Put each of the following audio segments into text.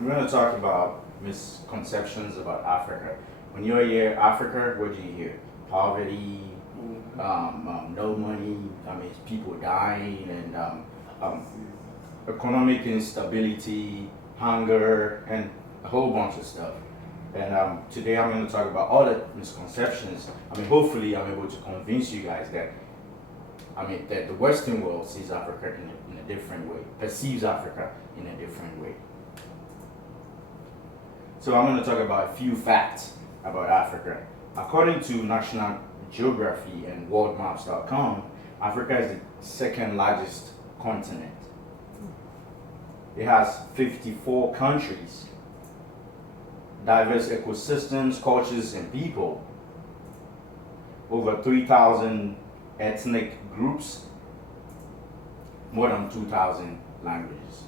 We're going to talk about misconceptions about Africa. When you hear Africa, what do you hear? Poverty, no money, people dying, and economic instability, hunger, and a whole bunch of stuff. And today I'm going to talk about all the misconceptions. Hopefully I'm able to convince you guys that, that the Western world sees Africa in a different way, perceives Africa in a different way. So I'm going to talk about a few facts about Africa. According to National Geography and worldmaps.com, Africa is the second largest continent. It has 54 countries, diverse ecosystems, cultures, and people, over 3,000 ethnic groups, more than 2,000 languages.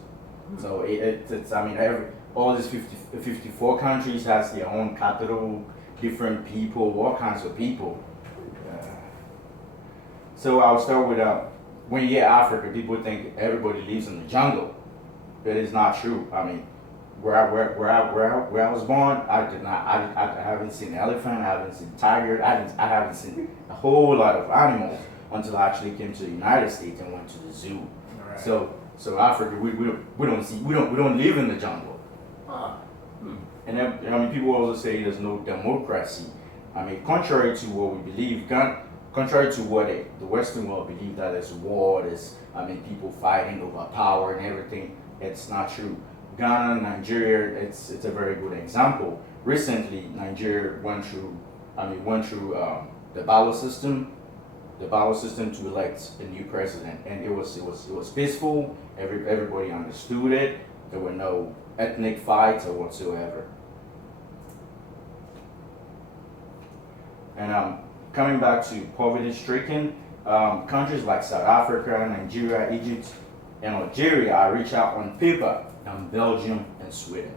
So all these 54 countries has their own capital, different people, all kinds of people. So I'll start with when you hear Africa, people think everybody lives in the jungle. That is not true. Where I was born, I haven't seen elephant, I haven't seen tiger, I haven't seen a whole lot of animals until I actually came to the United States and went to the zoo. Right. So Africa, we don't live in the jungle. And then, people also say there's no democracy. Contrary to what we believe, contrary to what the Western world believes, that there's war, there's people fighting over power and everything. It's not true. Ghana, Nigeria, it's a very good example. Recently, Nigeria went through the ballot system to elect a new president, and it was peaceful. Everybody understood it. There were no ethnic fights or whatsoever. And coming back to poverty-stricken countries like South Africa, Nigeria, Egypt, and Algeria are rich out on paper than Belgium and Sweden.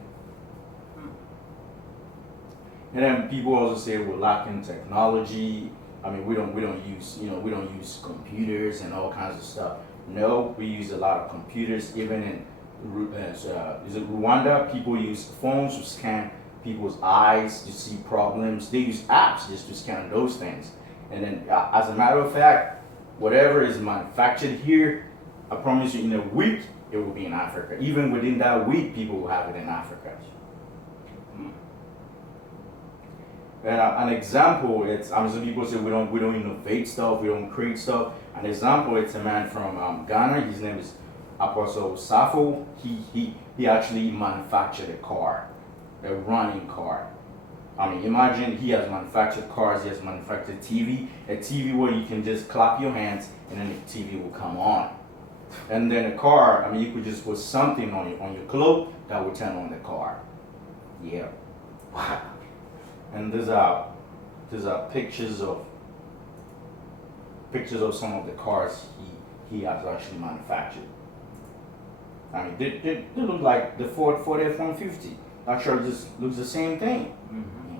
And then people also say we're lacking technology. We don't use computers and all kinds of stuff. No, we use a lot of computers. Even in Rwanda, people use phones to scan people's eyes to see problems. They use apps just to scan those things. And then, as a matter of fact, whatever is manufactured here, I promise you, in a week, it will be in Africa. Even within that week, people will have it in Africa. And an example, it's some people say we don't innovate stuff, we don't create stuff. An example, it's a man from Ghana. His name is Apostle Safo. He actually manufactured a car, a running car. Imagine he has manufactured cars, he has manufactured TV, a TV where you can just clap your hands and then the TV will come on. And then a car, you could just put something on your cloak that would turn on the car. Yeah. Wow. And there's pictures of some of the cars he has actually manufactured. They look like the Ford F-150. Actually, just looks the same thing. Mm-hmm.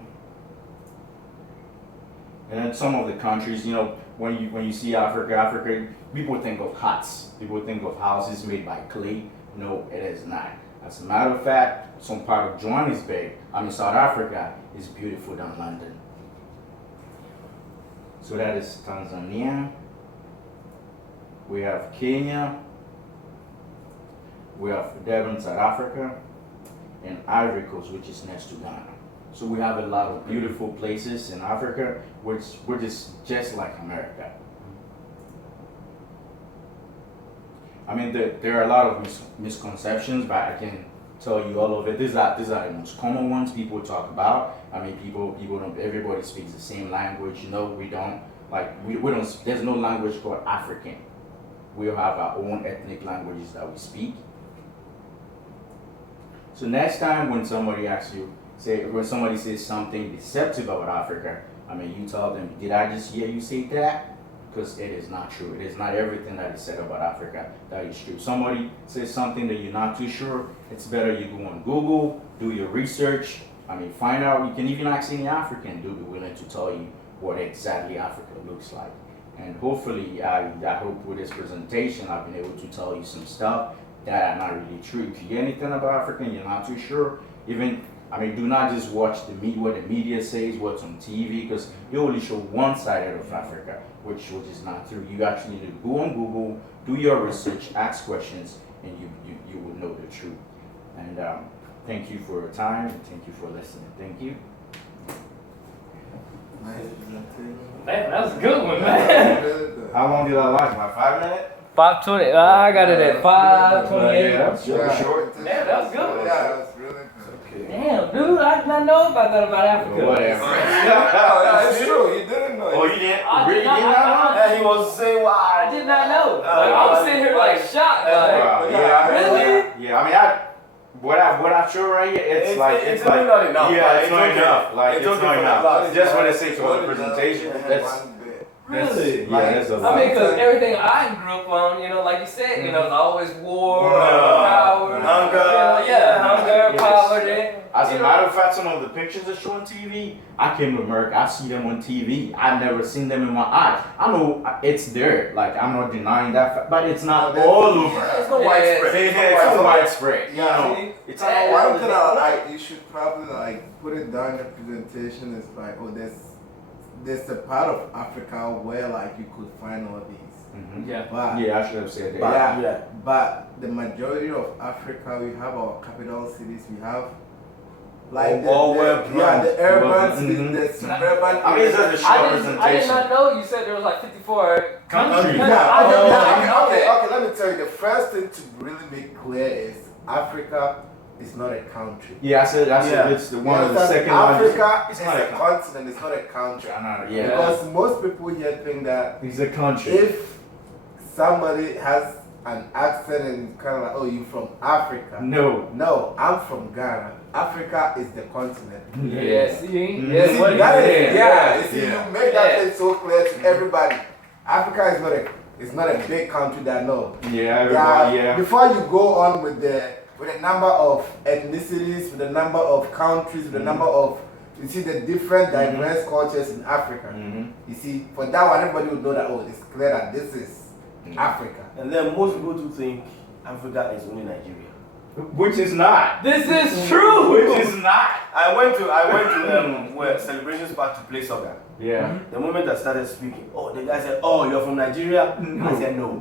And then some of the countries, when you see Africa, people think of huts. People think of houses made by clay. No, it is not. As a matter of fact, some part of Johannesburg, South Africa, is beautiful than London. So that is Tanzania. We have Kenya. We have Durban, South Africa, and Ivory Coast, which is next to Ghana. So we have a lot of beautiful places in Africa, which is just like America. There are a lot of misconceptions, but I can tell you all of it. These are the most common ones people talk about. People don't. Everybody speaks the same language. No, we don't. We don't. There's no language called African. We all have our own ethnic languages that we speak. So next time when somebody says something deceptive about Africa, you tell them, did I just hear you say that? Because it is not true. It is not everything that is said about Africa that is true. Somebody says something that you're not too sure, it's better you go on Google, do your research, find out. You can even ask any African, they'll be willing to tell you what exactly Africa looks like. And hopefully, I hope with this presentation, I've been able to tell you some stuff that are not really true. If you get anything about Africa and you're not too sure, even I mean, do not just watch the media, what the media says, what's on TV, because they only show one side of Africa, which is not true. You actually need to go on Google, do your research, ask questions, and you will know the truth. And thank you for your time, and thank you for listening. Thank you. Man, that was a good one, man. How long did I last? About 5 minutes? 5:20. I got it at 5:28. Yeah, that's short. Man, that was good. Yeah, that was really good. Damn, dude, I did not know about that about Africa. Whatever. Yeah, it's true. You didn't know. Oh, you didn't? I Really did not, did not know? Yeah, he was saying why. I did not know. Like, I was sitting here like shocked. Like, Yeah, really? Yeah, I mean, what I show right here, it's like not enough. Yeah, it's not okay. enough. Like it's not enough. Just what it says for the presentation. That's Really? yeah, that's a lot. I mean, because everything I grew up on, you know, like you said, you know, it's always war, power, hunger, hunger, poverty. As a matter of fact, some of the pictures that show on TV, I came to America, I see them on TV. I've never seen them in my eyes. I know it's there, like I'm not denying that fact, but it's not all over. It's not widespread. It's not widespread. You Yeah. know, it's not all One over. thing I you should probably like put it down in the presentation is like, oh, there's a part of Africa where like you could find all these. Mhm. Yeah. But Yeah, I should have said that. but, but the majority of Africa, we have our capital cities, we have like the urban cities, Mhm. the suburban. I mean, it's just a short I did presentation. not know you said there was like 54 countries. Yeah. I did not know okay, that. let me tell you, the first thing to really make clear is Africa is not a country. Yeah, I said Yeah. it's the one of the Understand? second largest. Africa It's is not a a country. continent, it's not a country. Yeah, Because most people here think that it's a country. if somebody has an accent and kind of like, oh, you from Africa. No. No, I'm from Ghana. Africa is the continent. Yeah, see? Mhm. Yeah, See, what he that is, said. yeah, you see, Yeah. you make that Yeah. thing so clear to everybody. Africa is not a big country that no. Yeah, everybody, yeah. Before you go on with the number of ethnicities, with the number of countries, with the number of, you see the different diverse cultures in Africa. Mhm. You see, for that one, everybody would know that, oh, it's clear that this is Africa. And then most people do think Africa is only Nigeria. Which is not. This is true. Which is not. I went to where celebrations park to play soccer. Yeah. The moment I started speaking, oh, the guy said, "Oh, you're from Nigeria." No. I said, "No."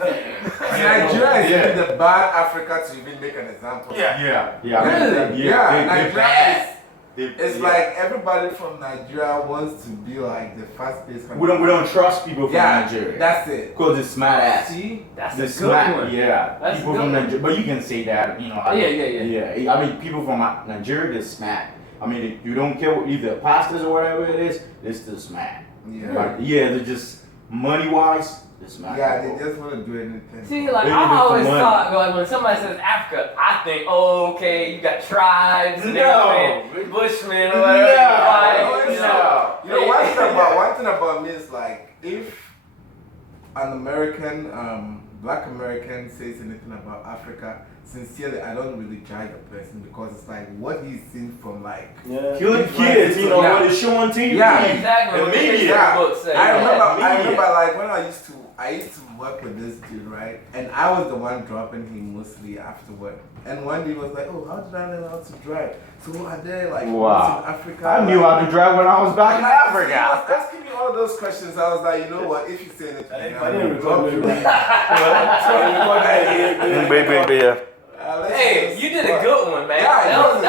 Nigeria is Yeah. even the bad Africa to even make an example. Yeah. Yeah. Yeah. Really? Yeah. Yeah, They Nigeria bad. is. It's like everybody from Nigeria wants to be like the fast-paced country. we don't trust people from Yeah, Nigeria. that's it. Because it's smart ass. See? That's The a good smart, one. yeah. That's People a good from one. Nigeria, but you can say that, you know. Yeah. I mean, people from Nigeria, they're smart. I mean, you don't care if they're pastors or whatever it is, they're still smart. Yeah. Like, yeah, they're just money-wise, they're smart. Yeah, people. they just want to do anything. See, like They I need it for always money. thought, like when somebody says Africa, I think, oh, okay, you got tribes, and No. everything, Bushmen, or whatever. No. you know. You know, one thing about me is like, if an American, black American says anything about Africa, sincerely, I don't really judge the person because it's like what he's seen from like. Yeah. Killing kids, you know, Yeah. what they show on TV. Yeah. Exactly. The what the media. textbook say. I media. remember like when I used to work with this dude, right? And I was the one dropping him mostly after work. And one day he was like, oh, how did I learn how to drive? So are there like Wow. in Africa? I knew how to drive when I was back in He was Africa. asking me all those questions. I was like, you know what? If you say anything, I didn't record you. Baby, yeah. Let's Hey, just- you did a good one, man. Yeah, that was